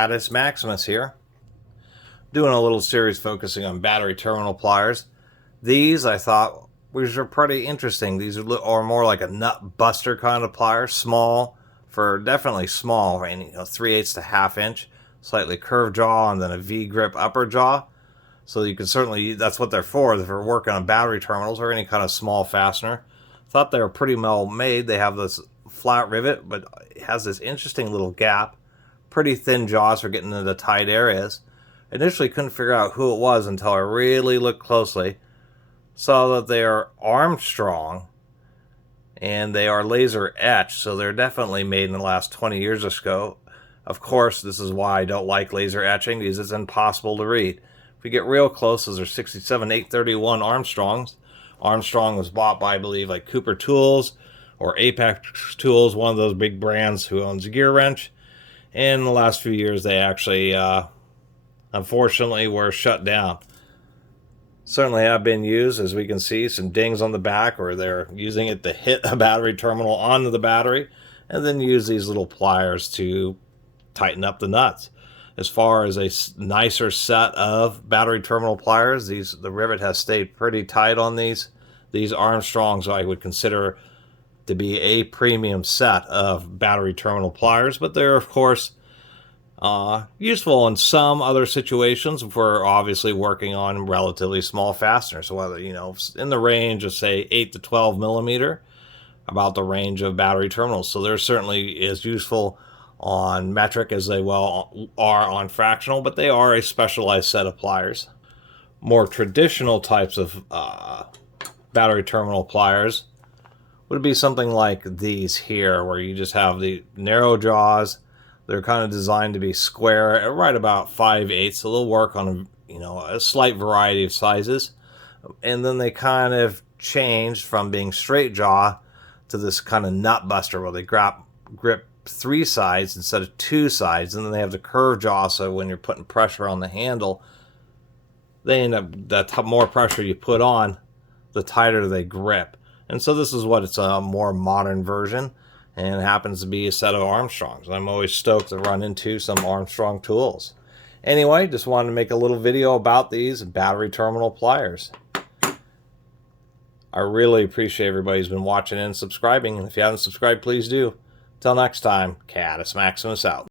Catus Maximus here, doing a little series focusing on battery terminal pliers. These I thought were pretty interesting. These are more like a nut buster kind of pliers, small, definitely small, right? 3/8 to 1/2 inch, slightly curved jaw, and then a V grip upper jaw. So you can certainly, that's what they're for working on battery terminals or any kind of small fastener. Thought they were pretty well made. They have this flat rivet, but it has this interesting little gap. Pretty thin jaws for getting into tight areas. Initially couldn't figure out who it was until I really looked closely. Saw that they are Armstrong, and they are laser etched, so they're definitely made in the last 20 years or so. Of course, this is why I don't like laser etching, because it's impossible to read. If we get real close, those are 67-831 Armstrongs. Armstrong was bought by, I believe, like Cooper Tools or Apex Tools, one of those big brands who owns a gear wrench. And in the last few years, they actually, unfortunately, were shut down. Certainly have been used, as we can see, some dings on the back where they're using it to hit a battery terminal onto the battery, and then use these little pliers to tighten up the nuts. As far as a nicer set of battery terminal pliers, the rivet has stayed pretty tight on these. These Armstrongs I would consider to be a premium set of battery terminal pliers, but they're of course useful in some other situations if we're obviously working on relatively small fasteners. So whether, in the range of say 8 to 12 millimeter, about the range of battery terminals. So they're certainly as useful on metric as they well are on fractional, but they are a specialized set of pliers. More traditional types of battery terminal pliers would be something like these here, where you just have the narrow jaws. They're kind of designed to be square at right about 5/8, so they'll work on a slight variety of sizes. And then they kind of changed from being straight jaw to this kind of nut buster where they grip 3 sides instead of 2 sides, and then they have the curved jaw, so when you're putting pressure on the handle, they end up, the more pressure you put on, the tighter they grip. And so this is what it's a more modern version, and it happens to be a set of Armstrongs. I'm always stoked to run into some Armstrong tools. Anyway, just wanted to make a little video about these battery terminal pliers. I really appreciate everybody who's been watching and subscribing, and if you haven't subscribed, please do. Till next time, Catus Maximus out.